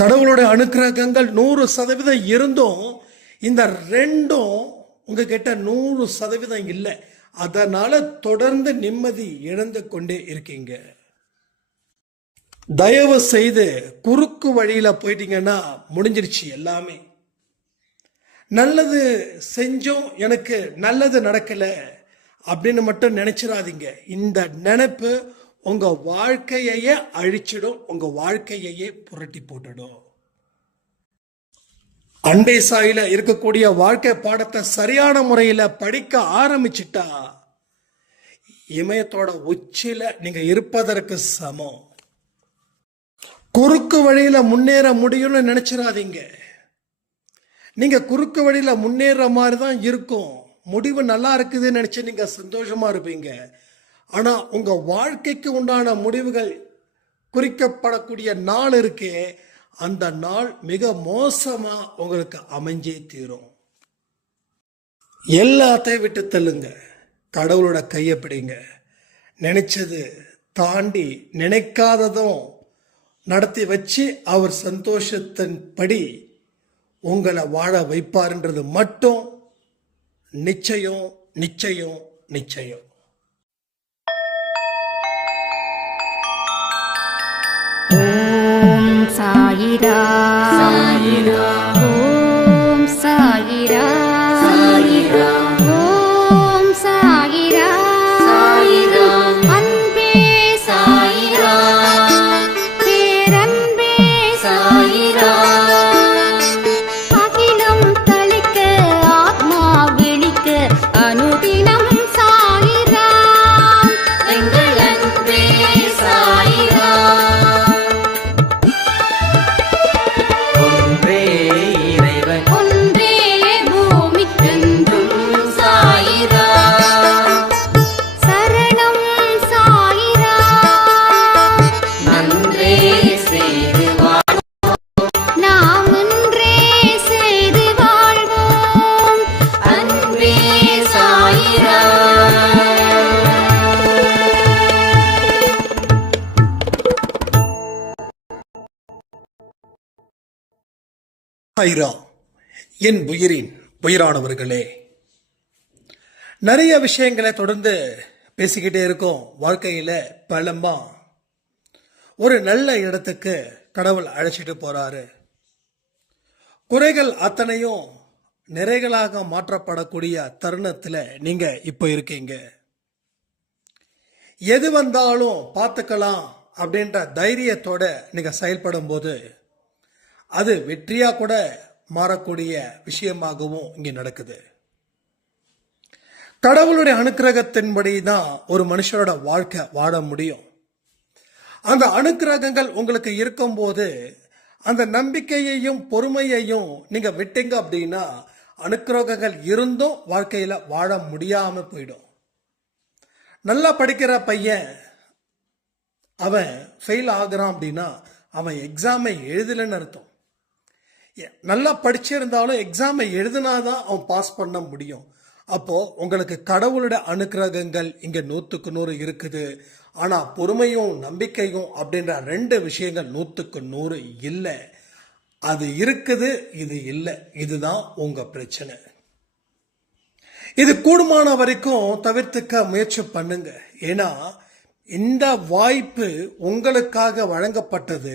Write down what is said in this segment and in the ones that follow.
கடவுளுடைய அனுக்கிரகங்கள் 100% இருந்தும் இந்த ரெண்டும் உங்ககிட்ட 100% இல்லை. அதனால தொடர்ந்து நிம்மதி இழந்து கொண்டே இருக்கீங்க. தயவு செய்து குறுக்கு வழியில போயிட்டீங்கன்னா முடிஞ்சிருச்சு எல்லாமே. நல்லது செஞ்சோம், எனக்கு நல்லது நடக்கல அப்படின்னு மட்டும் நினைச்சிடாதீங்க. இந்த நினைப்பு உங்க வாழ்க்கையே அழிச்சிடும், உங்க வாழ்க்கையே புரட்டி போட்டுடும். அன்பே சாயில இருக்கக்கூடிய வாழ்க்கை பாடத்தை சரியான முறையில் படிக்க ஆரம்பிச்சிட்டா இமயத்தோட உச்சியில நீங்க இருப்பதற்கு சமம். குறுக்கு வழியில முன்னேற முடியும்னு நினைச்சிடாதீங்க. நீங்க குறுக்கு வழியில முன்னேற மாதிரி தான் இருக்கும். முடிவு நல்லா இருக்குதுன்னு நினைச்சு நீங்க சந்தோஷமா இருப்பீங்க. ஆனா உங்க வாழ்க்கைக்கு உண்டான முடிவுகள் குறிக்கப்படக்கூடிய நாள் இருக்கே, அந்த நாள் மிக மோசமா உங்களுக்கு அமைஞ்சே தீரும். எல்லாத்தையும் விட்டு தள்ளுங்க, கடவுளோட கையை பிடிங்க. நினைச்சது தாண்டி நினைக்காததும் நடத்தி வச்சு அவர் சந்தோஷத்தின் படி உங்களை வாழ வைப்பார்ன்றது மட்டும் நிச்சயம் நிச்சயம் நிச்சயம். ஓம் சாயிரா சாயிரா, ஓம் சாயிரா சாயிரா, ஓம் சாயிரா சாயிரா, அன்பே சாயிரா, பேரன்பே சாயிரா, அகிலம் தளிக்க ஆத்மா விழிக்க அனுதினம் சாயிரா, எங்கள் அன்பே சாயிரா. சாயிரா, என் உயிரின் உயிரானவர்களே, நிறைய விஷயங்களை தொடர்ந்து பேசிக்கிட்டே இருக்கோம். வாழ்க்கையில பலமா ஒரு நல்ல இடத்துக்கு கடவுள் அழைச்சிட்டு போறாரு. குறைகள் அத்தனையும் நிறைகளாக மாற்றப்படக்கூடிய தருணத்துல நீங்க இப்ப இருக்கீங்க. எது வந்தாலும் பார்த்துக்கலாம் அப்படின்ற தைரியத்தோட நீங்க செயல்படும் போது அது வெற்றியா கூட மாறக்கூடிய விஷயமாகவும் இங்கே நடக்குது. கடவுளுடைய அனுக்கிரகத்தின்படி தான் ஒரு மனுஷனோட வாழ்க்கை வாழ முடியும். அந்த அனுக்கிரகங்கள் உங்களுக்கு இருக்கும்போது அந்த நம்பிக்கையையும் பொறுமையையும் நீங்க விட்டீங்க அப்படின்னா அனுக்கிரகங்கள் இருந்தும் வாழ்க்கையில வாழ முடியாம போயிடும். நல்லா படிக்கிற பையன் அவன் ஃபெயில் ஆகுறான் அப்படின்னா அவன் எக்ஸாமை எழுதலன்னு அர்த்தம். நல்லா படிச்சிருந்தாலும் எக்ஸாமை எழுதினாதான் அவன் பாஸ் பண்ண முடியும். அப்போ உங்களுக்கு கடவுளுடைய அனுக்கிரகங்கள் இங்க 100க்கு 100 இருக்குது. ஆனா பொறுமையும் நம்பிக்கையும் அப்படின்ற 2 விஷயங்கள் 100க்கு 100 இல்லை. அது இருக்குது, இது இல்லை. இதுதான் உங்க பிரச்சனை. இது கூடுமான வரைக்கும் தவிர்த்துக்க முயற்சி பண்ணுங்க. ஏன்னா இந்த வாய்ப்பு உங்களுக்காக வழங்கப்பட்டது.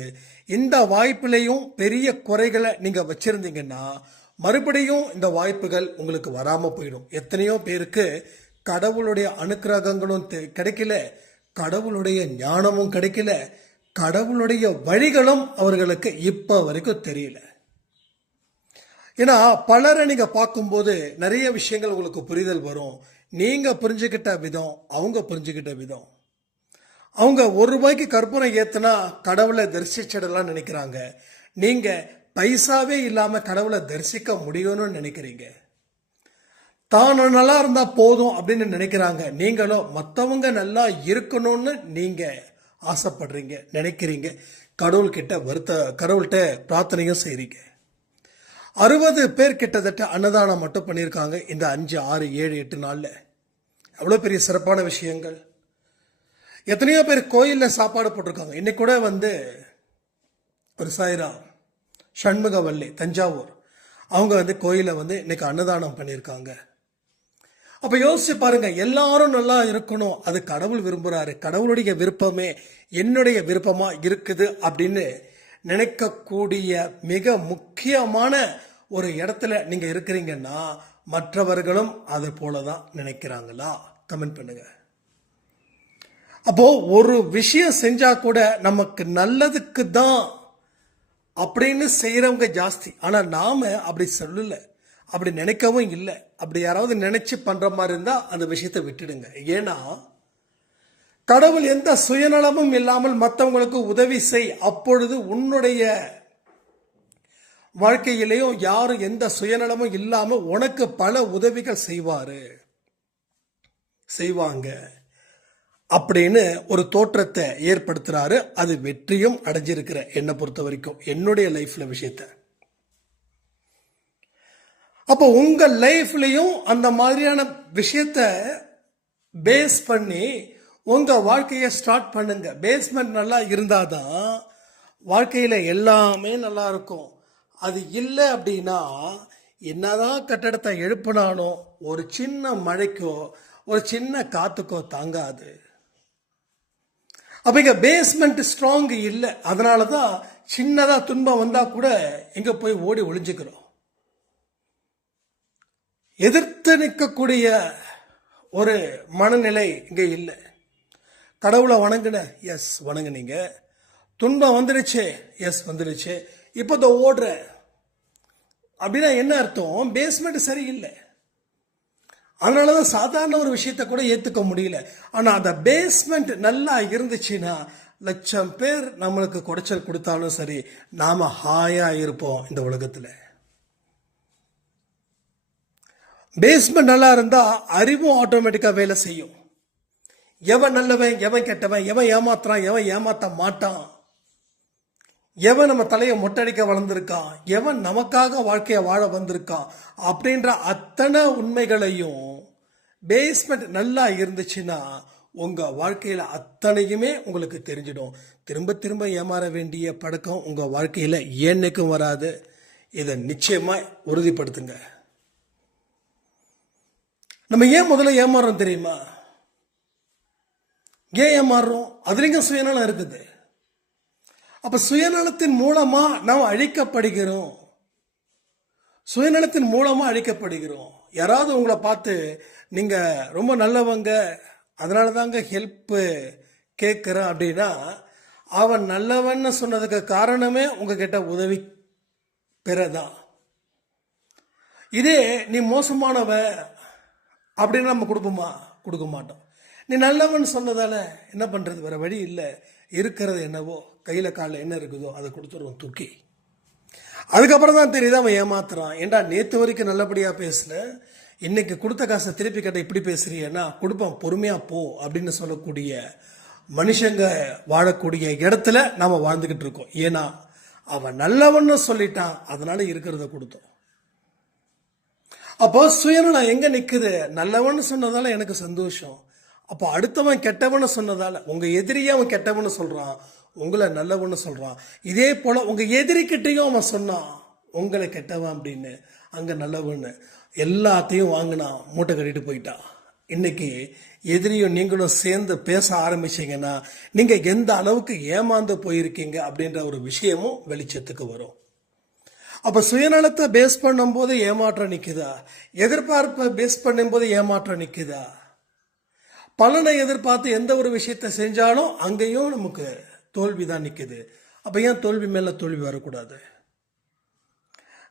இந்த வாய்ப்பிலையும் பெரிய குறைகளை நீங்க வச்சிருந்தீங்கன்னா மறுபடியும் இந்த வாய்ப்புகள் உங்களுக்கு வராம போயிடும். எத்தனையோ பேருக்கு கடவுளுடைய அனுக்கிரகங்களும் கிடைக்கல, கடவுளுடைய ஞானமும் கிடைக்கல, கடவுளுடைய வழிகளும் அவர்களுக்கு இப்ப வரைக்கும் தெரியல. ஏன்னா பலரை நீங்க பார்க்கும்போது நிறைய விஷயங்கள் உங்களுக்கு புரிதல் வரும். நீங்க புரிஞ்சுக்கிட்ட விதம், அவங்க புரிஞ்சுக்கிட்ட விதம். அவங்க ₹1 கற்பூரம் ஏத்துனா கடவுளை தரிசிச்சிடலாம் நினைக்கிறாங்க. நீங்க பைசாவே இல்லாம கடவுளை தரிசிக்க முடியும்னு நினைக்கிறீங்க. தான் நல்லா இருந்தா போதும் அப்படின்னு நினைக்கிறாங்க. நீங்களும் மற்றவங்க நல்லா இருக்கணும்னு நீங்க ஆசைப்படுறீங்க, நினைக்கிறீங்க. கடவுள்கிட்ட பிரார்த்தனையும் செய்றீங்க. 60 பேர் கிட்டத்தட்ட அன்னதானம் மட்டும் பண்ணியிருக்காங்க இந்த 5, 6, 7, 8 நாள்ல. எவ்வளவு பெரிய சிறப்பான விஷயங்கள். எத்தனையோ பேர் கோயில்ல சாப்பாடு போட்டிருக்காங்க. இன்னைக்கு கூட ஒரு சாயிரா சண்முகவல்லி தஞ்சாவூர், அவங்க வந்து கோயிலை வந்து இன்னைக்கு அன்னதானம் பண்ணியிருக்காங்க. அப்ப யோசிச்சு பாருங்க, எல்லாரும் நல்லா இருக்கணும், அது கடவுள் விரும்புறாரு, கடவுளுடைய விருப்பமே என்னுடைய விருப்பமா இருக்குது அப்படின்னு நினைக்கக்கூடிய மிக முக்கியமான ஒரு இடத்துல நீங்க இருக்கிறீங்கன்னா மற்றவர்களும் அது போலதான் நினைக்கிறாங்களா? கமெண்ட் பண்ணுங்க. அப்போ ஒரு விஷயம் செஞ்சா கூட நமக்கு நல்லதுக்கு தான் அப்படின்னு செய்யறவங்க ஜாஸ்தி. ஆனா நாம அப்படி சொல்லல, அப்படி நினைக்கவும் இல்லை. அப்படி யாராவது நினைச்சு பண்ற மாதிரி இருந்தா அந்த விஷயத்தை விட்டுடுங்க. ஏன்னா கடவுள் எந்த சுயநலமும் இல்லாமல் மற்றவங்களுக்கு உதவி செய், அப்பொழுது உன்னுடைய வாழ்க்கையிலையும் யாரும் எந்த சுயநலமும் இல்லாம உனக்கு பல உதவிகள் செய்வாங்க அப்படின்னு ஒரு தோற்றத்தை ஏற்படுத்துறாரு. அது வெற்றியும் அடைஞ்சிருக்கிற என்னை பொறுத்த வரைக்கும், என்னுடைய லைஃப்ல விஷயத்த. அப்போ உங்க லைஃப்லயும் அந்த மாதிரியான விஷயத்த பேஸ் பண்ணி உங்க வாழ்க்கையை ஸ்டார்ட் பண்ணுங்க. பேஸ்மெண்ட் நல்லா இருந்தாதான் வாழ்க்கையில எல்லாமே நல்லா இருக்கும். அது இல்லை அப்படின்னா என்னதான் கட்டடத்தை எழுப்பினாலும் ஒரு சின்ன மழைக்கோ ஒரு சின்ன காத்துக்கோ தாங்காது. அப்ப இங்க பேஸ்மெண்ட் ஸ்ட்ராங் இல்லை. அதனாலதான் சின்னதா துன்பம் வந்தா கூட எங்க போய் ஓடி ஒளிஞ்சுக்கிறோம். எதிர்த்து நிற்கக்கூடிய ஒரு மனநிலை இங்க இல்லை. கடவுளை வணங்குன, எஸ் வணங்குனீங்க. துன்பம் வந்துடுச்சு, எஸ் வந்துடுச்சு, இப்போ இந்த ஓடுற அப்படின்னா என்ன அர்த்தம்? பேஸ்மெண்ட் சரியில்லை. அதனாலதான் சாதாரண ஒரு விஷயத்த கூட ஏத்துக்க முடியல. ஆனா அந்த பேஸ்மெண்ட் நல்லா இருந்துச்சுன்னா 1,00,000 பேர் நம்மளுக்கு குடைச்சல் கொடுத்தாலும் சரி, நாம ஹாயா இருப்போம் இந்த உலகத்துல. பேஸ்மெண்ட் நல்லா இருந்தா அறிவும் ஆட்டோமேட்டிக்கா வேலை செய்யும். எவன் நல்லவன், எவன் கெட்டவன், எவன் ஏமாத்துறான், எவன் ஏமாத்த மாட்டான், எவன் நம்ம தலையை மொட்டடிக்க வளர்ந்திருக்கான், எவன் நமக்காக வாழ்க்கையை வாழ வந்திருக்கான் அப்படின்ற அத்தனை உண்மைகளையும் பேஸ்மெண்ட் நல்லா இருந்துச்சுன்னா உங்க வாழ்க்கையில அத்தனையுமே உங்களுக்கு தெரிஞ்சிடும். திரும்ப திரும்ப ஏமாற வேண்டிய பழக்கம் உங்க வாழ்க்கையில என்னைக்கும் வராது. இதை நிச்சயமா உறுதிப்படுத்துங்க. நம்ம ஏன் முதல்ல ஏமாறுறோம் தெரியுமா? ஏன் ஏமாறுறோம்? அதுலயும் சுயநலம் இருக்குது. அப்ப சுயநலத்தின் மூலமா நாம் அழிக்கப்படுகிறோம். சுயநலத்தின் மூலமா அழிக்கப்படுகிறோம். யாராவது உங்களை பார்த்து நீங்க ரொம்ப நல்லவங்க, அதனால தாங்க ஹெல்ப் கேட்கிறேன் அப்படின்னா, அவன் நல்லவன்னு சொன்னதுக்கு காரணமே உங்ககிட்ட உதவி பெறதான். இதே நீ மோசமானவன் அப்படின்னு நம்ம கொடுப்போமா? கொடுக்க மாட்டோம். நீ நல்லவன் சொன்னதால என்ன பண்றது? வேற வழி இல்லை. இருக்கிறது என்னவோ, கையில காலில் என்ன இருக்குதோ அதை கொடுத்துருவோம் தூக்கி. அதுக்கப்புறம் தான் தெரியுது அவன் ஏமாத்துறான். ஏண்டா நேற்று வரைக்கும் நல்லபடியா பேசல, இன்னைக்கு கொடுத்த காசை திருப்பி கேட்ட இப்படி பேசுறியன்னா கொடுப்போம், பொறுமையா போ அப்படின்னு சொல்லக்கூடிய மனுஷங்க வாழக்கூடிய இடத்துல நாம வாழ்ந்துகிட்டு இருக்கோம். ஏன்னா அவன் நல்லவன்னு சொல்லிட்டான், அதனால இருக்கிறத கொடுத்தோம். அப்போ சுயநலம் எங்க நிக்குது? நல்லவன்னு சொன்னதால எனக்கு சந்தோஷம். அப்போ அடுத்தவன் கெட்டவன்னு சொன்னதால, உங்க எதிரியே அவன் கெட்டவன்னு சொல்றான், உங்களை நல்லவன்னு சொல்றான். இதே போல உங்க எதிரிக்கிட்டையும் அவன் சொன்னான் உங்களை கெட்டவன் அப்படின்னு, அங்க நல்லவன்னு. எல்லாத்தையும் வாங்கினா மூட்டை கட்டிட்டு போயிட்டான். இன்னைக்கு எதிரியும் நீங்களும் சேர்ந்து பேச ஆரம்பிச்சீங்கன்னா நீங்க எந்த அளவுக்கு ஏமாந்து போயிருக்கீங்க அப்படின்ற ஒரு விஷயமும் வெளிச்சத்துக்கு வரும். அப்ப சுயநலத்தை பேஸ் பண்ணும் போது ஏமாற்றம் நிக்குதா? எதிர்பார்ப்பை பேஸ் பண்ணும் போது ஏமாற்றம் நிக்குதா? பலனை எதிர்பார்த்து எந்த ஒரு விஷயத்தை செஞ்சாலும் அங்கேயும் நமக்கு தோல்விதான் நிக்குது. அப்ப ஏன் தோல்வி மேல தோல்வி வரக்கூடாது?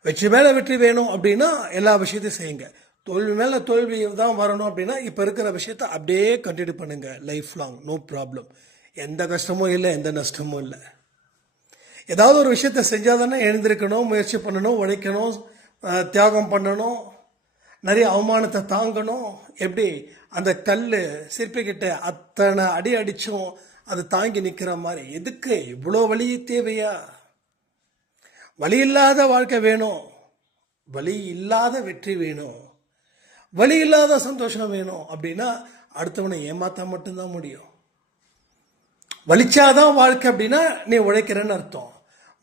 வெற்றி மேல வெற்றி வேணும் அப்படின்னா எல்லா விஷயத்தையும் செய்யுங்க. தோல்வி மேல தோல்வி தான் வரணும் அப்படின்னா இப்ப இருக்கிற விஷயத்த அப்படியே கண்டினியூ பண்ணுங்க லைஃப் லாங், நோ ப்ராப்ளம். எந்த கஷ்டமும் இல்லை, எந்த நஷ்டமும் இல்லை. ஏதாவது ஒரு விஷயத்த செஞ்சாதானே எழுந்திருக்கணும், முயற்சி பண்ணணும், உழைக்கணும், தியாகம் பண்ணணும், நிறைய அவமானத்தை தாங்கணும். எப்படி அந்த கல் சிற்பிக்கிட்ட அத்தனை அடி அடிச்சும் அது தாங்கி நிற்கிற மாதிரி. எதுக்கு இவ்வளோ வலி தேவையா? வலி இல்லாத வாழ்க்கை வேணும், வலி இல்லாத வெற்றி வேணும், வலி இல்லாத சந்தோஷம் வேணும். அப்படின்னா அடுத்தவனை ஏமாத்த மட்டும்தான் முடியும். வலிச்சாதான் வாழ்க்கை அப்படின்னா நீ உழைக்கிறன்னு அர்த்தம்.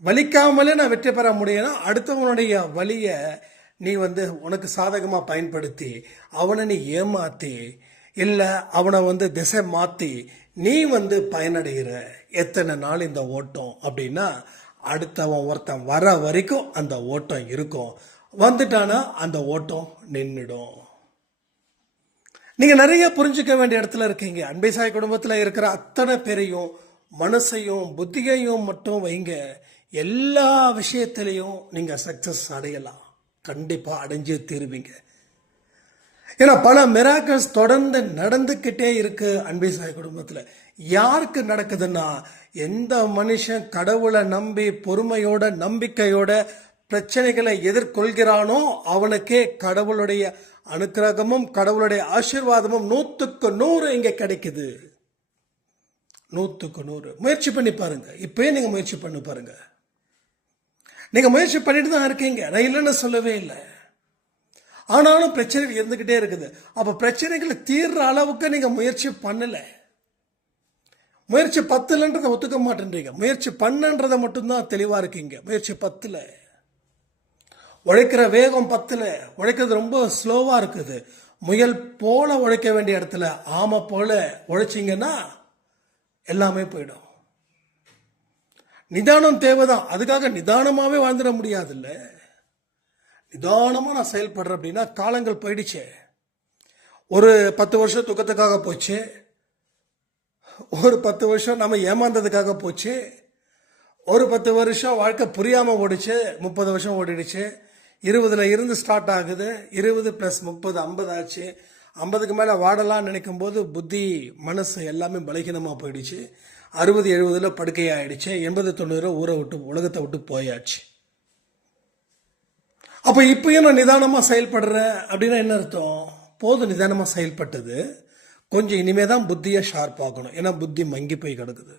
வலிக்காமலே நான் வெற்றி பெற முடியும்னா அடுத்தவனுடைய வலியை நீ உனக்கு சாதகமாக பயன்படுத்தி அவனை நீ ஏமாற்றி இல்லை அவனை திசை மாற்றி நீ பயனடைகிற எத்தனை நாள் இந்த ஓட்டம் அப்படின்னா அடுத்தவன் ஒருத்தன் வர வரைக்கும் அந்த ஓட்டம் இருக்கும். வந்துட்டானா அந்த ஓட்டம் நின்றுடும். நீங்க நிறைய புரிஞ்சுக்க வேண்டிய இடத்துல இருக்கீங்க. அன்பை சாய் குடும்பத்தில் இருக்கிற அத்தனை பேரையும் மனசையும் புத்தியையும் மட்டும் வைங்க. எல்லா விஷயத்திலையும் நீங்க சக்சஸ் அடையலாம். கண்டிப்பா அடைஞ்சே தீருவீங்க. ஏன்னா பல மிராக்கிள்ஸ் தொடர்ந்து நடந்துக்கிட்டே இருக்கு அன்பை சாய் குடும்பத்தில். யாருக்கு நடக்குதுன்னா எந்த மனுஷன் கடவுளை நம்பி பொறுமையோட நம்பிக்கையோட பிரச்சனைகளை எதிர்கொள்கிறானோ அவனுக்கே கடவுளுடைய அனுக்கிரகமும் கடவுளுடைய ஆசீர்வாதமும் 100% இங்க கிடைக்குது. 100% முயற்சி பண்ணி பாருங்க. இப்பயே நீங்க முயற்சி பண்ணி பாருங்க. நீங்க முயற்சி பண்ணிட்டு தான் இருக்கீங்க, நான் இல்லைன்னு சொல்லவே இல்லை. ஆனாலும் பிரச்சனைகள் இருந்துகிட்டே இருக்குது. அப்ப பிரச்சனைகளை தீர்ற அளவுக்கு நீங்க முயற்சி பண்ணல. முயற்சி 10லன்றதை ஒத்துக்க மாட்டேன்றீங்க. முயற்சி பண்ணுன்றதை மட்டும்தான் தெளிவா இருக்கீங்க. முயற்சி 10ல, உழைக்கிற வேகம் 10ல, உழைக்கிறது ரொம்ப ஸ்லோவா இருக்குது. முயல் போல உழைக்க வேண்டிய இடத்துல ஆமை போல உழைச்சிங்கன்னா எல்லாமே போயிடும். நிதானம் தேவைதான். அதுக்காக நிதானமாவே வாழ்ந்துட முடியாது. இல்ல, நிதானமா நான் செயல்படுறேன் அப்படின்னா காலங்கள் போயிடுச்சு. ஒரு 10 வருஷம் துக்கத்துக்காக போச்சு, ஒரு 10 வருஷம் நம்ம ஏமாந்ததுக்காக போச்சு, ஒரு 10 வருஷம் வாழ்க்கை புரியாம ஓடிச்சு, 30 வருஷம் ஓடிடுச்சு. 20ல இருந்து ஸ்டார்ட் ஆகுது, 20 + 30 50 ஆச்சு. 50க்கு மேல வாடலாம் நினைக்கும் போது புத்தி மனசு எல்லாமே பலகீனமா போயிடுச்சு. 60 70ல படுக்கையாயிடுச்சு. 80 90 ஊரை விட்டு உலகத்தை விட்டு போயாச்சு. அப்ப இப்பயும் நான் நிதானமா செயல்படுறேன் அப்படின்னா என்ன அர்த்தம்? போதும் நிதானமா செயல்பட்டது, கொஞ்சம் இனிமே தான் புத்தியை ஷார்ப் ஆகணும். ஏன்னா புத்தி மங்கி போய் கிடக்குது.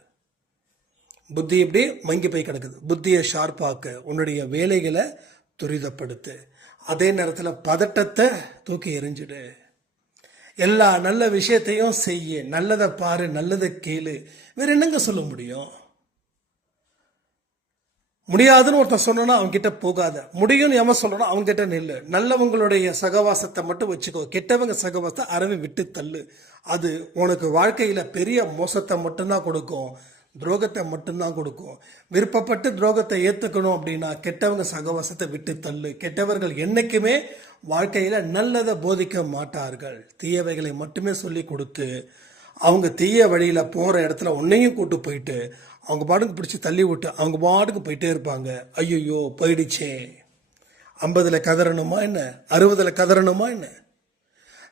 புத்தி இப்படி மங்கி போய் கிடக்குது. புத்தியை ஷார்ப் ஆக்க உன்னுடைய வேலைகளை துரிதப்படுத்து. அதே நேரத்தில் பதட்டத்தை தூக்கி எறிஞ்சிடு. எல்லா நல்ல விஷயத்தையும் செய்ய, நல்லதை பாரு, நல்லதை கேளு. வேற என்னங்க சொல்ல முடியும்? முடியாதுன்னு ஒருத்தன் சொன்னா அவன் கிட்ட போகாத. முடியும்னு எவன் சொல்லணும் அவங்க கிட்ட நில்லு. நல்லவங்களுடைய சகவாசத்தை மட்டும் வச்சுக்கோ, கெட்டவங்க சகவாசத்தை அறவே விட்டு தள்ளு. அது உனக்கு வாழ்க்கையில பெரிய மோசத்தை மட்டும்தான் கொடுக்கும், துரோகத்தை மட்டும்தான் கொடுக்கும். விருப்பப்பட்டு துரோகத்தை ஏத்துக்கணும் அப்படின்னா கெட்டவங்க சகவாசத்தை விட்டு தள்ளு. கெட்டவர்கள் என்னைக்குமே வாழ்க்கையில நல்லதை போதிக்க மாட்டார்கள். தீயவைகளை மட்டுமே சொல்லி கொடுத்து அவங்க தீய வழியில போற இடத்துல உன்னையும் கூட்டு போயிட்டு அவங்க பாட்டுக்கு பிடிச்சி தள்ளி விட்டு அவங்க பாட்டுக்கு போயிட்டே இருப்பாங்க. ஐயோ போயிடுச்சே, 50ல கதறணுமா என்ன, 60ல கதறணுமா என்ன?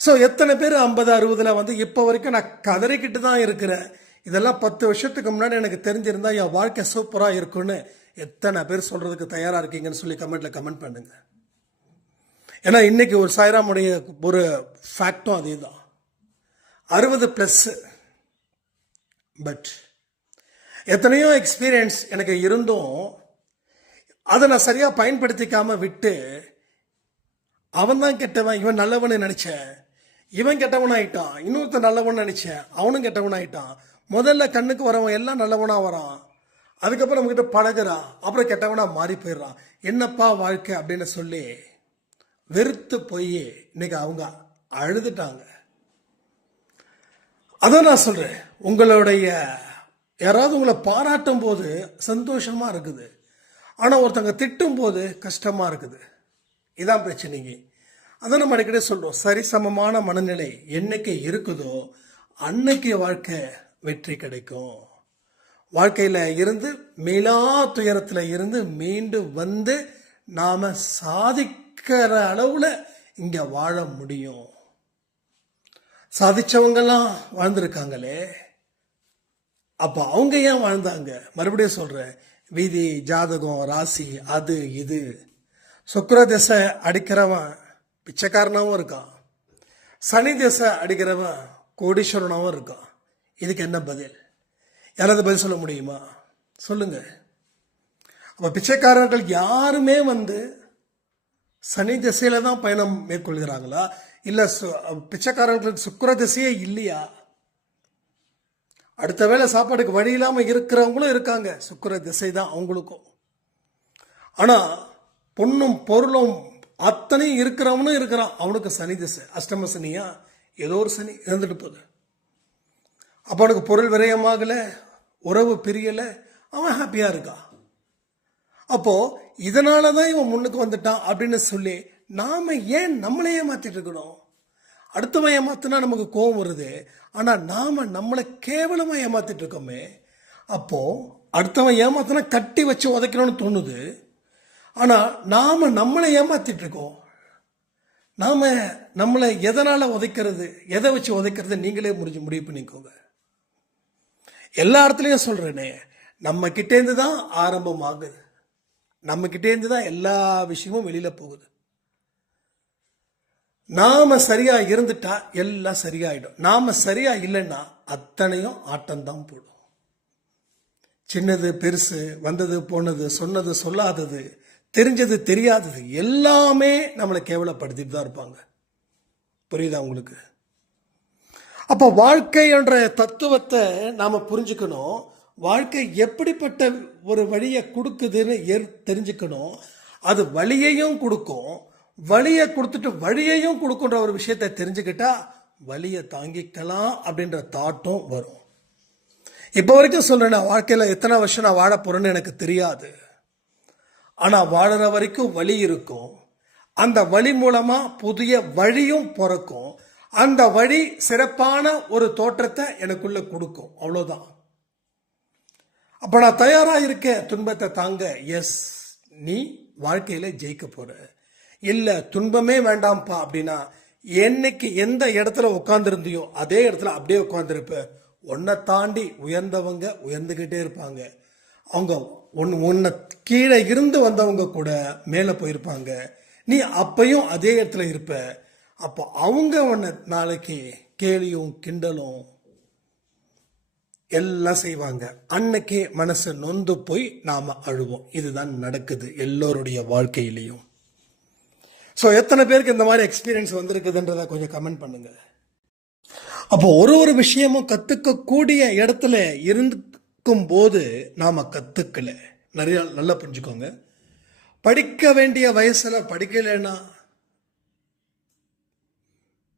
ஸோ எத்தனை பேர் 50 60ல இப்போ வரைக்கும் நான் கதறிக்கிட்டு தான் இருக்கிறேன். இதெல்லாம் 10 வருஷத்துக்கு முன்னாடி எனக்கு தெரிஞ்சிருந்தா என் வாழ்க்கை சூப்பராக இருக்குன்னு எத்தனை பேர் சொல்றதுக்கு தயாரா இருக்கீங்கன்னு சொல்லி கமெண்ட்ல கமெண்ட் பண்ணுங்க. ஏன்னா இன்னைக்கு ஒரு சாய்ராமுடைய ஒரு ஃபேக்டும் அதே தான், 60+. பட் எத்தனையோ எக்ஸ்பீரியன்ஸ் எனக்கு இருந்தும் அதை நான் சரியா பயன்படுத்திக்காம விட்டு அவன் தான் கெட்டவன், இவன் நல்லவன் நினைச்சேன், இவன் கெட்டவன் ஆயிட்டான், இன்னொருத்தன் நல்லவன் நினைச்சேன், அவனும் கெட்டவன் ஆயிட்டான். முதல்ல கண்ணுக்கு வரவன் எல்லாம் நல்லவனா வரான், அதுக்கப்புறம் நம்ம கிட்ட பழகுறான், அப்புறம் கெட்டவனா மாறி போயிடுறான். என்னப்பா வாழ்க்கை அப்படின்னு சொல்லி வெறுத்து போய் இன்னைக்கு அவங்க அழுதுட்டாங்க. அதான் நான் சொல்றேன், உங்களுடைய யாராவது உங்களை பாராட்டும் போது சந்தோஷமா இருக்குது, ஆனா ஒருத்தங்க திட்டும் போது கஷ்டமா இருக்குது. இதான் பிரச்சனைங்க. அதான் நம்ம அடிக்கடி சொல்றோம், சரிசமமான மனநிலை என்னைக்கு இருக்குதோ அன்னைக்கு வாழ்க்கை வெற்றி கிடைக்கும். வாழ்க்கையில இருந்து மேலா துயரத்துல இருந்து மீண்டு வந்து நாம சாதிக்கிற அளவுல இங்க வாழ முடியும். சாதிச்சவங்கெல்லாம் வாழ்ந்திருக்காங்களே, அப்ப அவங்க ஏன் வாழ்ந்தாங்க? மறுபடியும் சொல்றேன், வீதி ஜாதகம் ராசி அது இது. சுக்கிர திசை அடிக்கிறவன் பிச்சைக்காரனாவும் இருக்கான், சனி திசை அடிக்கிறவன் கோடீஸ்வரனாவும் இருக்கான். இதுக்கு என்ன பதில்? யாராவது பதில் சொல்ல முடியுமா? சொல்லுங்க. அப்ப பிச்சைக்காரர்கள் யாருமே சனி திசையில தான் பயணம் மேற்கொள்கிறாங்களா? இல்ல பிச்சைக்காரர்களுக்கு சுக்கிர திசையே இல்லையா? அடுத்த வேளை சாப்பாடுக்கு வழி இல்லாம இருக்கிறவங்களும் இருக்காங்க, சுக்கிர திசை தான் அவங்களுக்கும். ஆனால் பொண்ணும் பொருளும் அத்தனையும் இருக்கிறவனும் இருக்கிறான், அவனுக்கு சனி திசை, அஷ்டம சனியா ஏதோ ஒரு சனி இருந்துட்டு போகுது. அப்போ அவனுக்கு பொருள் விரயமாகலை, உறவு பிரியலை, அவன் ஹாப்பியாக இருக்கான். அப்போது இதனால தான் இவன் முன்னுக்கு வந்துட்டான் அப்படின்னு சொல்லி நாம் ஏன் நம்மளே ஏமாற்றிட்டு இருக்கணும்? அடுத்தவன் ஏமாத்தினா நமக்கு கோபம் வருது, ஆனால் நாம் நம்மளை கேவலமாக ஏமாற்றிட்டு இருக்கோமே. அப்போது அடுத்தவன் ஏமாத்தினா கட்டி வச்சு உதைக்கணும்னு தோணுது, ஆனால் நாம் நம்மளை ஏமாற்றிட்டு இருக்கோம். நாம் நம்மளை எதனால் உதைக்கிறது, எதை வச்சு உதைக்கிறது நீங்களே முடிவு பண்ணிக்கோங்க. எல்லா இடத்துலையும் சொல்கிறேனே, நம்ம கிட்டேருந்து தான் ஆரம்பமாகுது, நம்ம கிட்டேருந்து தான் எல்லா விஷயமும் வெளியில் போகுது. நாம சரியா இருந்துட்டா எல்லாம் சரியாயிடும். நாம சரியா இல்லைன்னா அத்தனையும் ஆட்டம்தான் போடும். சின்னது பெருசு, வந்தது போனது, சொன்னது சொல்லாதது, தெரிஞ்சது தெரியாதது எல்லாமே நம்மளை கேவலப்படுத்திட்டு தான் இருப்பாங்க. புரியுதா உங்களுக்கு? அப்போ வாழ்க்கை என்ற தத்துவத்தை நாம புரிஞ்சுக்கணும். வாழ்க்கை எப்படிப்பட்ட ஒரு வழியை கொடுக்குதுன்னு தெரிஞ்சுக்கணும். அது வழியையும் கொடுக்கும், வழியை கொடுத்துட்டு வழியையும் கொடுக்குன்ற ஒரு விஷயத்தை தெரிஞ்சுக்கிட்டா வழியை தாங்கிக்கலாம் அப்படின்ற தாட்டும் வரும். இப்போ வரைக்கும் சொல்றேன், வாழ்க்கையில் எத்தனை வருஷம் நான் வாழ போறேன்னு எனக்கு தெரியாது, ஆனால் வாழற வரைக்கும் வழி இருக்கும். அந்த வழி மூலமா புதிய வழியும் பிறக்கும். அந்த வழி சிறப்பான ஒரு தோற்றத்தை எனக்குள்ள கொடுக்கும், அவ்வளோதான். அப்போ நான் தயாராக இருக்கேன் துன்பத்தை தாங்க. எஸ், நீ வாழ்க்கையில் ஜெயிக்க போற. இல்லை துன்பமே வேண்டாம்ப்பா அப்படின்னா என்னைக்கு எந்த இடத்துல உட்காந்துருந்தியோ அதே இடத்துல அப்படியே உட்காந்துருப்ப. உன்னை தாண்டி உயர்ந்தவங்க உயர்ந்துக்கிட்டே இருப்பாங்க. அவங்க உன்னை கீழே இருந்து வந்தவங்க கூட மேலே போயிருப்பாங்க. நீ அப்பையும் அதே இடத்துல இருப்ப. அப்போ அவங்க உன்னை நாளைக்கு கேலியும் கிண்டலும் எல்லாம் செய்வாங்க. அன்னைக்கே மனசு நொந்து போய் நாம அழுவோம். இதுதான் நடக்குது எல்லோருடைய வாழ்க்கையிலையும். ஸோ எத்தனை பேருக்கு இந்த மாதிரி எக்ஸ்பீரியன்ஸ் வந்திருக்குதுன்றத கொஞ்சம் கமெண்ட் பண்ணுங்க. அப்போ ஒரு விஷயமும் கத்துக்கக்கூடிய இடத்துல இருக்கும் போது நாம கத்துக்கல. நிறைய நல்லா புரிஞ்சுக்கோங்க. படிக்க வேண்டிய வயசுல படிக்கலைன்னா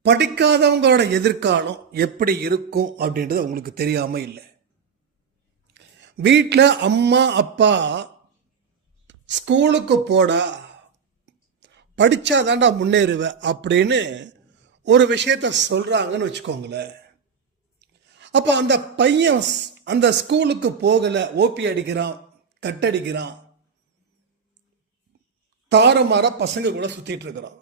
படிக்காதவங்களோட எதிர்காலம் எப்படி இருக்கும் அப்படின்றது உங்களுக்கு தெரியாம இல்லை. வீட்டில் அம்மா அப்பா ஸ்கூலுக்கு போடா, படிச்சாதான்டா முன்னேறுவ அப்படின்னு ஒரு விஷயத்த சொல்றாங்கன்னு வச்சுக்கோங்களேன். அப்போ அந்த பையன் அந்த ஸ்கூலுக்கு போகல, ஓபி அடிக்கிறான், கட்டடிக்கிறான், தாரமாரா பசங்க கூட சுத்திட்டு இருக்கிறான்.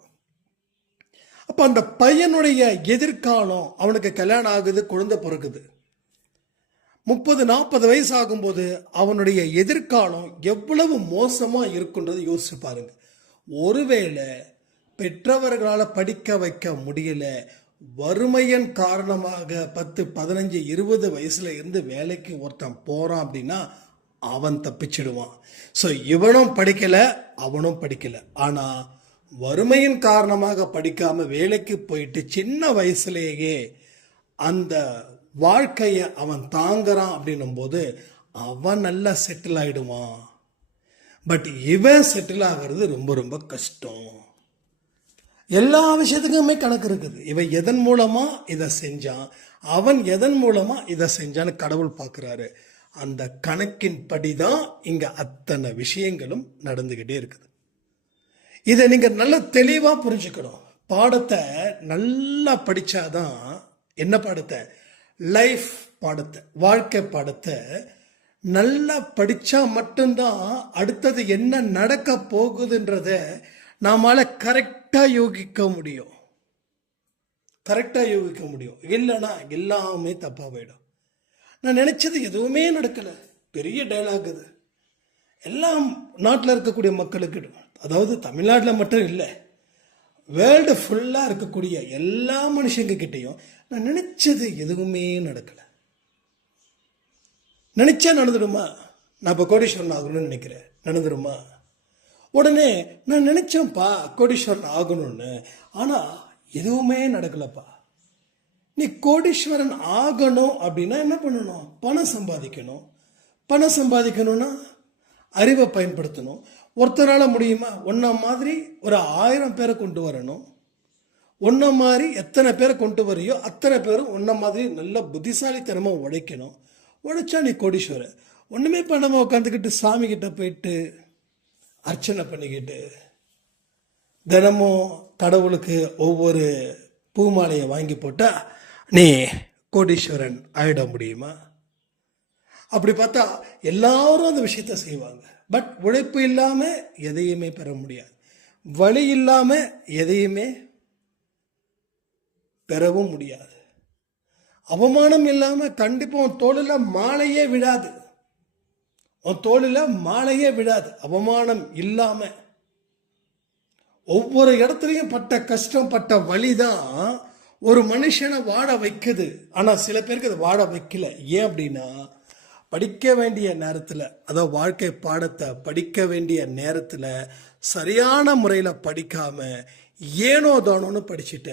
அப்போ அந்த பையனுடைய எதிர்காலம், அவனுக்கு கல்யாணம் ஆகுது, குழந்தை பிறகுது, 30-40 வயசு ஆகும்போது அவனுடைய எதிர்காலம் எவ்வளவு மோசமா இருக்குன்றது யோசிச்சு பாருங்க. ஒருவேளை பெற்றவர்களால் படிக்க வைக்க முடியல, வறுமையின் காரணமாக 10, 15, 20 வயசுல இருந்து வேலைக்கு ஒருத்தன் போறான் அப்படின்னா அவன் தப்பிச்சிடுவான். ஸோ இவனும் படிக்கல, அவனும் படிக்கல. ஆனா வறுமையின் காரணமாக படிக்காம வேலைக்கு போயிட்டு சின்ன வயசுலேயே அந்த வாழ்க்கையை அவன் தாங்குறான் அப்படின்னும் போது அவன் நல்லா செட்டில் ஆயிடுவான். பட் இவன் செட்டில் ஆகிறது ரொம்ப ரொம்ப கஷ்டம். எல்லா விஷயத்துக்குமே கணக்கு இருக்குது. இவன் எதன் மூலமா இதை செஞ்சான், அவன் எதன் மூலமா இதை செஞ்சான்னு கடவுள் பார்க்கிறாரு. அந்த கணக்கின் படிதான் இங்க அத்தனை விஷயங்களும் நடந்துகிட்டே இருக்குது. இதை நீங்க நல்ல தெளிவா புரிஞ்சுக்கணும். பாடத்தை நல்லா படிச்சாதான், என்ன பாடத்தை, லைஃப் பாடத்தை, வாழ்க்கை பாடத்தை நல்லா படிச்சா மட்டும்தான் அடுத்தது என்ன நடக்க போகுதுன்றத நாமால கரெக்டா யோகிக்க முடியும். இல்லைன்னா எல்லாமே தப்பா போயிடும். நான் நினைச்சது எதுவுமே நடக்கல, பெரிய டைலாக் இது. எல்லாம் நாட்டில் இருக்கக்கூடிய மக்களுக்கு, அதாவது தமிழ்நாட்டில் மட்டும் இல்லை, வேர்ல்டு ஃபுல்லாக இருக்கக்கூடிய எல்லா மனுஷங்க கிட்டையும் நான் நினைச்சது எதுவுமே நடக்கல. நினைச்சா நடந்துடுமா? நான் இப்போ கோடீஸ்வரன் ஆகணும்னு நினைக்கிறேன், நடந்துடுமா? உடனே நான் நினைச்சேன்ப்பா கோடீஸ்வரன் ஆகணும்னு, ஆனால் எதுவுமே நடக்கலப்பா. நீ கோடீஸ்வரன் ஆகணும் அப்படின்னா என்ன பண்ணணும்? பணம் சம்பாதிக்கணும். பணம் சம்பாதிக்கணும்னா அறிவை பயன்படுத்தணும். ஒருத்தரால முடியுமா? உன்ன மாதிரி ஒரு 1000 பேரை கொண்டு வரணும். உன்ன மாதிரி எத்தனை பேரை கொண்டு வரையோ அத்தனை பேரும் உன்ன மாதிரி நல்ல புத்திசாலித்தனமா உழைக்கணும். உழைச்சா நீ கோடீஸ்வரர். ஒண்ணுமே பண்ணாம உட்காந்துக்கிட்டு சாமி கிட்ட போயிட்டு அர்ச்சனை பண்ணிக்கிட்டு தினமும் கடவுளுக்கு ஒவ்வொரு பூமாலையை வாங்கி போட்டா நீ கோடீஸ்வரன் ஆயிட முடியுமா? அப்படி பார்த்தா எல்லாரும் அந்த விஷயத்த செய்வாங்க. பட் உழைப்பு இல்லாம எதையுமே பெற முடியாது. வழி இல்லாம எதையுமே பெறவும் முடியாது. அவமானம் இல்லாம கண்டிப்பா உன் தோளில மாலையே விழாது. உன் தோளில மாலையே விழாது அவமானம் இல்லாம. ஒவ்வொரு இடத்துலையும் பட்ட கஷ்டம், பட்ட வழிதான் ஒரு மனுஷனை வாழ வைக்குது. ஆனா சில பேருக்கு அது வாழ வைக்கல. ஏன் அப்படின்னா, படிக்க வேண்டிய நேரத்தில், அதாவது வாழ்க்கை பாடத்தை படிக்க வேண்டிய நேரத்தில் சரியான முறையில் படிக்காம ஏனோ தானோன்னு படிச்சுட்ட.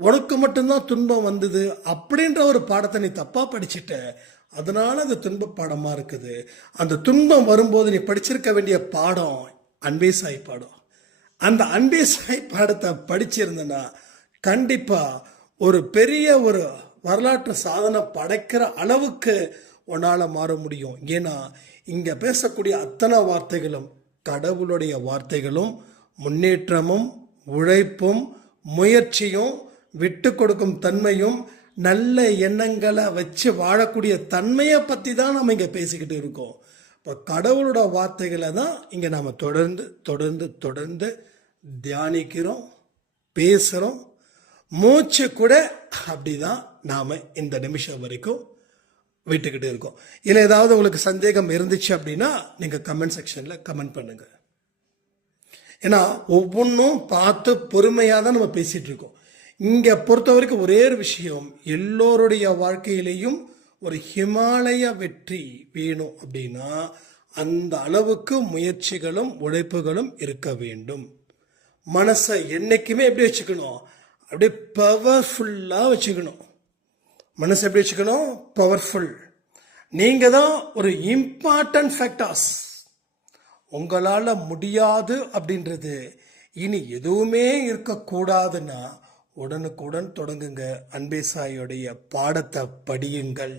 உனக்கு மட்டும்தான் துன்பம் வந்தது அப்படின்ற ஒரு பாடத்தை நீ தப்பா படிச்சுட்ட. அதனால அது துன்ப பாடமா இருக்குது. அந்த துன்பம் வரும்போது நீ படிச்சிருக்க வேண்டிய பாடம் அன்பே சாய் பாடம். அந்த அன்பே சாய் பாடத்தை படிச்சிருந்தனா கண்டிப்பா ஒரு பெரிய ஒரு வரலாற்று சாதனை படைக்கிற அளவுக்கு உன்னால மாற முடியும். ஏன்னா இங்க பேசக்கூடிய அத்தனை வார்த்தைகளும் கடவுளுடைய வார்த்தைகளும், முன்னேற்றமும், உழைப்பும், முயற்சியும், விட்டு கொடுக்கும் தன்மையும், நல்ல எண்ணங்களை வச்சு வாழக்கூடிய தன்மையை பத்தி தான் நம்ம இங்க பேசிக்கிட்டு இருக்கோம். இப்போ கடவுளோட வார்த்தைகளை தான் இங்க நாம தொடர்ந்து தொடர்ந்து தொடர்ந்து தியானிக்கிறோம், பேசுறோம். மூச்சு கூட அப்படிதான் நாம இந்த நிமிஷம் வரைக்கும் விட்டுக்கிட்டு இருக்கோம். இல்லை ஏதாவது உங்களுக்கு சந்தேகம் இருந்துச்சு அப்படின்னா நீங்க கமெண்ட் செக்ஷன்ல கமெண்ட் பண்ணுங்க. ஏன்னா ஒவ்வொன்றும் பார்த்து பொறுமையாக தான் நம்ம பேசிட்டு இருக்கோம். இங்க பொறுத்த வரைக்கும் ஒரே ஒரு விஷயம், எல்லோருடைய வாழ்க்கையிலையும் ஒரு ஹிமாலய வெற்றி வேணும் அப்படின்னா அந்த அளவுக்கு முயற்சிகளும் உழைப்புகளும் இருக்க வேண்டும். மனசை என்னைக்குமே எப்படி வச்சுக்கணும்? அப்படியே பவர்ஃபுல்லா வச்சுக்கணும். மனசை எப்படி வச்சுக்கணும்? பவர்ஃபுல். நீங்க தான் ஒரு இம்பார்ட்டன்ட் ஃபேக்டர்ஸ். உங்களால முடியாது அப்படின்றது இனி எதுவுமே இருக்கக்கூடாதுன்னா உடனுக்குடன் தொடங்குங்க. அன்பே சாயோடைய பாடத்தை படியுங்கள்,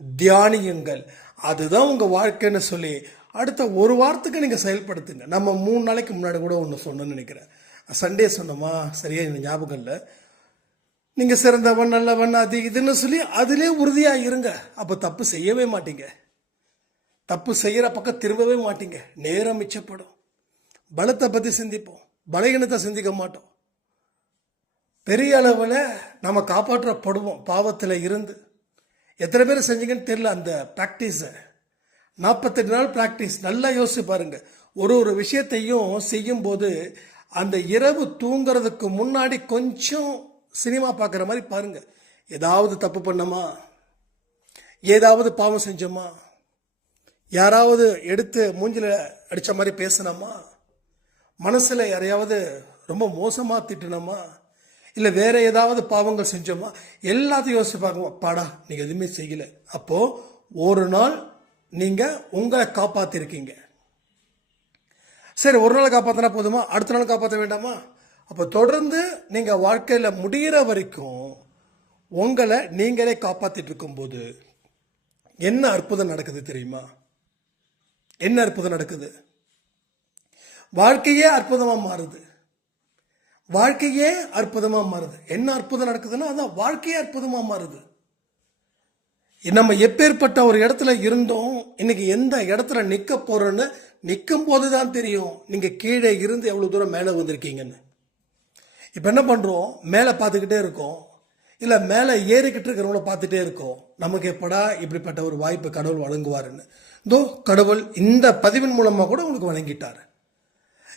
தியானியுங்கள். அதுதான் உங்க வாழ்க்கைன்னு சொல்லி அடுத்த ஒரு வாரத்துக்கு நீங்க செயல்படுத்துங்க. நம்ம 3 நாளைக்கு முன்னாடி கூட ஒன்று சொன்னோன்னு நினைக்கிறேன். சண்டே சொன்னோமா, சரியா எனக்கு ஞாபகம் இல்லை. நீங்க சிறந்தவன், நல்லவன், அது இதுன்னு சொல்லி அதிலே உறுதியா இருங்க. அப்ப தப்பு செய்யவே மாட்டீங்க. தப்பு செய்யற பக்கம் திரும்பவே மாட்டீங்க. நேரம் மிச்சப்படும். பலத்தை பத்தி சிந்திப்போம், பலகீனத்தை சிந்திக்க மாட்டோம். பெரிய அளவில் நம்ம காப்பாற்றப்படுவோம் பாவத்தில் இருந்து. எத்தனை பேர் செஞ்சீங்கன்னு தெரியல அந்த ப்ராக்டிஸை. 48 நாள் ப்ராக்டிஸ். நல்லா யோசிச்சு பாருங்க. ஒரு விஷயத்தையும் செய்யும் போது அந்த இரவு தூங்குறதுக்கு முன்னாடி கொஞ்சம் சினிமா பார்க்குற மாதிரி பாருங்க. ஏதாவது தப்பு பண்ணோமா, ஏதாவது பாவம் செஞ்சோமா, யாராவது எடுத்து மூஞ்சில அடித்த மாதிரி பேசினோமா, மனசில் யாரையாவது ரொம்ப மோசமாக திட்டினோமா, இல்லை வேற ஏதாவது பாவங்கள் செஞ்சோமா, எல்லாத்தையும் யோசிச்சு பார்க்கணும். பாடா நீங்கள் எதுவுமே செய்யல. அப்போ ஒரு நாள் நீங்கள் உங்களை காப்பாற்றிருக்கீங்க. சரி, ஒரு நாள் காப்பாற்றினா போதுமா? அடுத்த நாள் காப்பாற்ற வேண்டாமா? அப்போ தொடர்ந்து நீங்கள் வாழ்க்கையில் முடிகிற வரைக்கும் உங்களை நீங்களே காப்பாற்றிட்டு இருக்கும்போது என்ன அற்புதம் நடக்குது தெரியுமா? என்ன அற்புதம் நடக்குது? வாழ்க்கையே அற்புதமாக மாறுது. வாழ்க்கையே அற்புதமா மாறுது. என்ன அற்புதம் நடக்குதுன்னா அதான் வாழ்க்கையே அற்புதமா மாறுது. நம்ம எப்பேற்பட்ட ஒரு இடத்துல இருந்தோம், இன்னைக்கு எந்த இடத்துல நிக்க போறோன்னு நிற்கும் போதுதான் தெரியும் நீங்க கீழே இருந்து எவ்வளவு தூரம் மேலே வந்திருக்கீங்கன்னு. இப்ப என்ன பண்றோம்? மேலே பார்த்துக்கிட்டே இருக்கோம், இல்ல மேலே ஏறிக்கிட்டு இருக்கிறவங்கள பார்த்துட்டே இருக்கோம். நமக்கு எப்படா இப்படிப்பட்ட ஒரு வாய்ப்பு கடவுள் வழங்குவாருன்னு. இதோ கடவுள் இந்த பதிவின் மூலமா கூட உங்களுக்கு வழங்கிட்டாரு.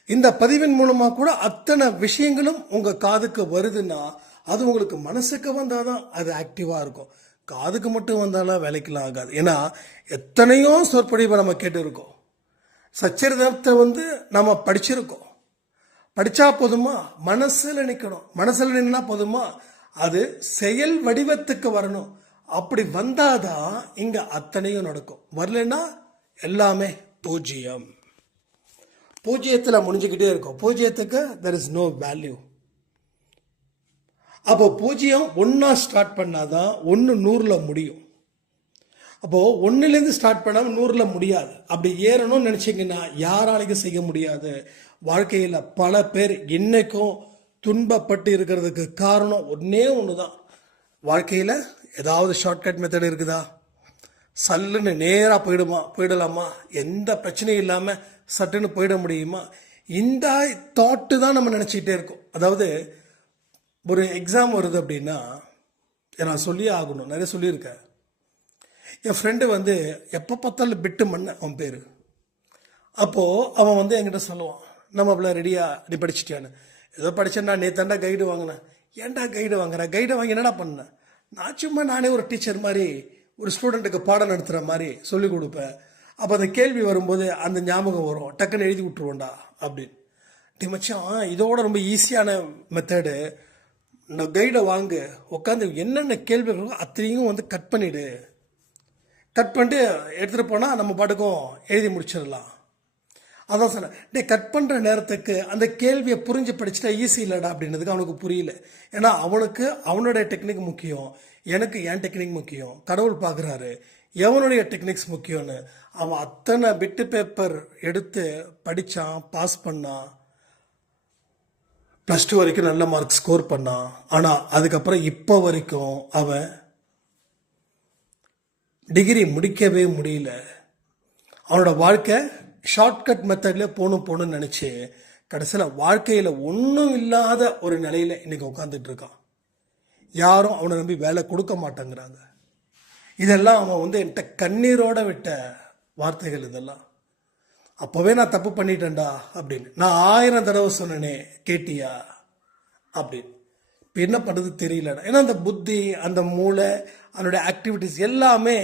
இந்த பதிவின் மூலமா கூட அத்தனை விஷயங்களும் உங்க காதுக்கு வருதுன்னா அது உங்களுக்கு மனசுக்கு வந்தாதான் அது ஆக்டிவா இருக்கும். காதுக்கு மட்டும் வந்தாலும் வேலைக்கெல்லாம் ஆகாது. ஏன்னா எத்தனையோ சொற்பொழிவை நம்ம கேட்டு இருக்கோம், சச்சரிதத்தை நம்ம படிச்சிருக்கோம். படிச்சா போதுமா? மனசுல நிக்கணும். மனசுல நின்னா போதுமா? அது செயல் வடிவத்துக்கு வரணும். அப்படி வந்தாதான் இங்க அத்தனையும் நடக்கும். வரலன்னா எல்லாமே பூஜ்ஜியம். பூஜ்ஜியத்தில் முடிஞ்சுக்கிட்டே இருக்கும். பூஜ்ஜியத்துக்கு there is no வேல்யூ. அப்போ பூஜ்ஜியம் ஒன்றா ஸ்டார்ட் பண்ணாதான் 1 100ல் முடியும். அப்போது 1லேருந்து ஸ்டார்ட் பண்ணாமல் 100ல் முடியாது. அப்படி ஏறணும்னு நினச்சிங்கன்னா யாராலையும் செய்ய முடியாது. வாழ்க்கையில் பல பேர் இன்னைக்கும் துன்பப்பட்டு இருக்கிறதுக்கு காரணம் ஒன்றே ஒன்று தான். வாழ்க்கையில் ஏதாவது ஷார்ட்கட் மெத்தட் இருக்குதா? சல்லுன்னு நேராக போயிடலாமா? எந்த பிரச்சனையும் இல்லாமல் சட்டுன்னு போயிட முடியுமா? இந்த தாட்டு தான் நம்ம நினச்சிக்கிட்டே இருக்கோம். அதாவது ஒரு எக்ஸாம் வருது அப்படின்னா நான் சொல்லியே ஆகணும், நிறைய சொல்லியிருக்கேன். என் ஃப்ரெண்டு வந்து எப்போ பார்த்தாலும் பிட்டு மண்ண அவன் பேர். அப்போது அவன் வந்து என்கிட்ட சொல்லுவான், நம்ம அவ்வளோ ரெடியா நீ படிச்சிட்டியான்னு. ஏதோ படித்தேன்டா, நேத்தாண்டா கைடு வாங்கினேன். ஏன்டா கைடு வாங்குறேன்? கைடை வாங்கி என்னடா பண்ணேன்? நான் சும்மா நானே ஒரு டீச்சர் மாதிரி ஒரு ஸ்டூடெண்ட்டுக்கு பாடம் நடத்துகிற மாதிரி சொல்லிக் கொடுப்பேன். அப்போ அந்த கேள்வி வரும்போது அந்த ஞாபகம் வரும், டக்குன்னு எழுதி விட்டுருவோண்டா அப்படின்னு. டி மச்சான், இதோட ரொம்ப ஈஸியான மெத்தடு, நான் கைடை வாங்கு, உட்காந்து என்னென்ன கேள்வி அத்தனையும் வந்து கட் பண்ணிவிட்டு எடுத்துகிட்டு போனால் நம்ம பாட்டுக்கும் எழுதி முடிச்சிடலாம். அதான் சொன்னேன், டே கட் பண்ணுற நேரத்துக்கு அந்த கேள்வியை புரிஞ்சு படிச்சுட்டா ஈஸி இல்லைடா அப்படின்றதுக்கு அவனுக்கு புரியல. ஏன்னா அவனுக்கு அவனுடைய டெக்னிக் முக்கியம், எனக்கு என் டெக்னிக் முக்கியம். கடவுள் பார்க்குறாரு எவனுடைய டெக்னிக்ஸ் முக்கியம்னு. அவன் அத்தனை பிட்டு பேப்பர் எடுத்து படித்தான், பாஸ் பண்ணான், +2 வரைக்கும் நல்ல மார்க் ஸ்கோர் பண்ணான். ஆனால் அதுக்கப்புறம் இப்போ வரைக்கும் அவன் டிகிரி முடிக்கவே முடியல. அவனோட வாழ்க்கை ஷார்ட்கட் மெத்தட்லேயே போகணும்னு நினச்சி கடைசியில் வாழ்க்கையில் ஒன்றும் இல்லாத ஒரு நிலையில் இன்றைக்கி உட்காந்துட்டு இருக்கான். யாரும் அவனை நம்பி வேலை கொடுக்க மாட்டேங்கிறாங்க. இதெல்லாம் அவன் வந்து என்கிட்ட கண்ணீரோட விட்ட வார்த்தைகள் இதெல்லாம். அப்போவே நான் தப்பு பண்ணிட்டேன்டா அப்படின்னு நான் 1000 தடவை சொன்னேனே, கேட்டியா அப்படின்னு. இப்போ என்ன பண்ணுறது தெரியலடா. ஏன்னா அந்த புத்தி, அந்த மூளை, அதனுடைய ஆக்டிவிட்டிஸ் எல்லாமே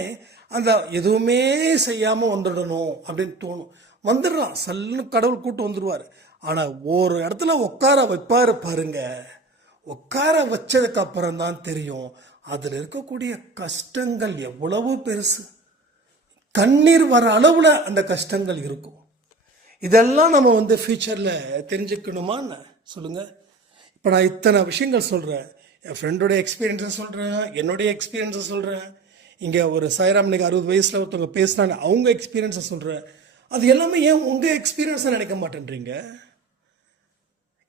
அந்த எதுவுமே செய்யாமல் வந்துடணும் அப்படின்னு தோணும். வந்துடுறான், சல்லுன்னு கடவுள் கூட்டு வந்துடுவார். ஆனால் ஒரு இடத்துல உட்கார வைப்பாரு பாருங்க, உட்கார வச்சதுக்கு அப்புறம் தான் தெரியும் அதில் இருக்கக்கூடிய கஷ்டங்கள் எவ்வளவு பெருசு. கண்ணீர் வர அளவில் அந்த கஷ்டங்கள் இருக்கும். இதெல்லாம் நம்ம வந்து ஃபியூச்சரில் தெரிஞ்சுக்கணுமான்னு சொல்லுங்கள். இப்போ நான் இத்தனை விஷயங்கள் சொல்கிறேன், என் ஃப்ரெண்டோடைய எக்ஸ்பீரியன்ஸை சொல்கிறேன், என்னுடைய எக்ஸ்பீரியன்ஸை சொல்கிறேன். இங்கே ஒரு சாய்ராம் இன்னைக்கு 60 வயசில் ஒருத்தவங்க பேசினாங்க, அவங்க எக்ஸ்பீரியன்ஸை சொல்கிறேன். அது எல்லாமே ஏன் உங்கள் எக்ஸ்பீரியன்ஸை நினைக்க மாட்டேன்றீங்க?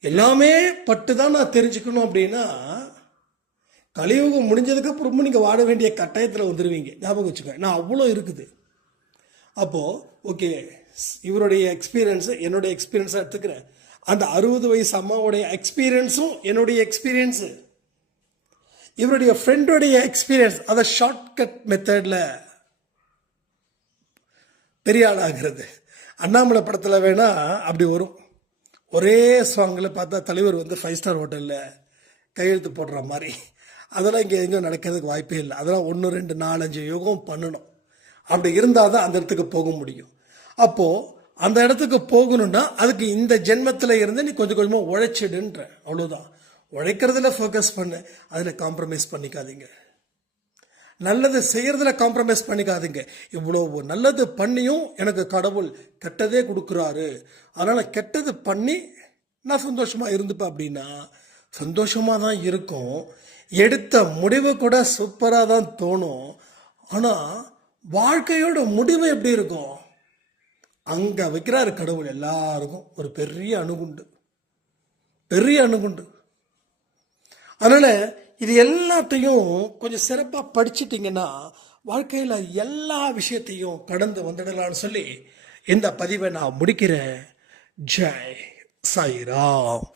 எல்லாமே பட்டு தான் நான் தெரிஞ்சுக்கணும் அப்படின்னா கலியுகம் முடிஞ்சதுக்கு அப்புறமும் நீங்கள் வாட வேண்டிய கட்டாயத்தில் வந்துடுவீங்க. ஞாபகம் வச்சுக்கோங்க, நான் அவ்வளோ இருக்குது. அப்போது ஓகே, இவருடைய எக்ஸ்பீரியன்ஸு என்னுடைய எக்ஸ்பீரியன்ஸாக எடுத்துக்கிறேன். அந்த 60 வயசு அம்மாவுடைய எக்ஸ்பீரியன்ஸும் என்னுடைய எக்ஸ்பீரியன்ஸு, இவருடைய ஃப்ரெண்டுடைய எக்ஸ்பீரியன்ஸ், அதை ஷார்ட்கட் மெத்தடில் பெரிய ஆள் ஆகிறது. அண்ணாமலை படத்தில் வேணால் அப்படி வரும், ஒரே சாங்கில் பார்த்தா தலைவர் வந்து 5 ஸ்டார் ஹோட்டலில் கையெழுத்து போடுற மாதிரி. அதெல்லாம் இங்கே எங்கேயும் நடக்கிறதுக்கு வாய்ப்பே இல்லை. அதெல்லாம் 1 2 4 5 யுகம் பண்ணணும். அப்படி இருந்தால் தான் அந்த இடத்துக்கு போக முடியும். அப்போது அந்த இடத்துக்கு போகணுன்னா அதுக்கு இந்த ஜென்மத்தில் இருந்து நீ கொஞ்சம் கொஞ்சமாக உழைச்சிடுன்ற, அவ்வளோதான். உழைக்கிறதுல ஃபோக்கஸ் பண்ணு, அதில் காம்ப்ரமைஸ் பண்ணிக்காதீங்க. நல்லது செய்கிறதுல காம்ப்ரமைஸ் பண்ணிக்காதீங்க. இவ்வளோ நல்லது பண்ணியும் எனக்கு கடவுள் கெட்டதே கொடுக்குறாரு, அதனால் கெட்டது பண்ணி நான் சந்தோஷமாக இருந்துப்பேன் அப்படின்னா சந்தோஷமாக தான் இருக்கும். எடுத்த முடிவு கூட சூப்பராக தான் தோணும். ஆனால் வாழ்க்கையோட முடிவு எப்படி இருக்கும்? அங்கே வைக்கிறாரு கடவுள் எல்லாருக்கும் ஒரு பெரிய அணுகுண்டு, பெரிய அணுகுண்டு. அதனால் இது எல்லாத்தையும் கொஞ்சம் சிறப்பாக படிச்சிட்டிங்கன்னா வாழ்க்கையில் எல்லா விஷயத்தையும் கடந்து வந்துடலான்னு சொல்லி இந்த பதிவை நான் முடிக்கிறேன். ஜெய் சாய்ராம்.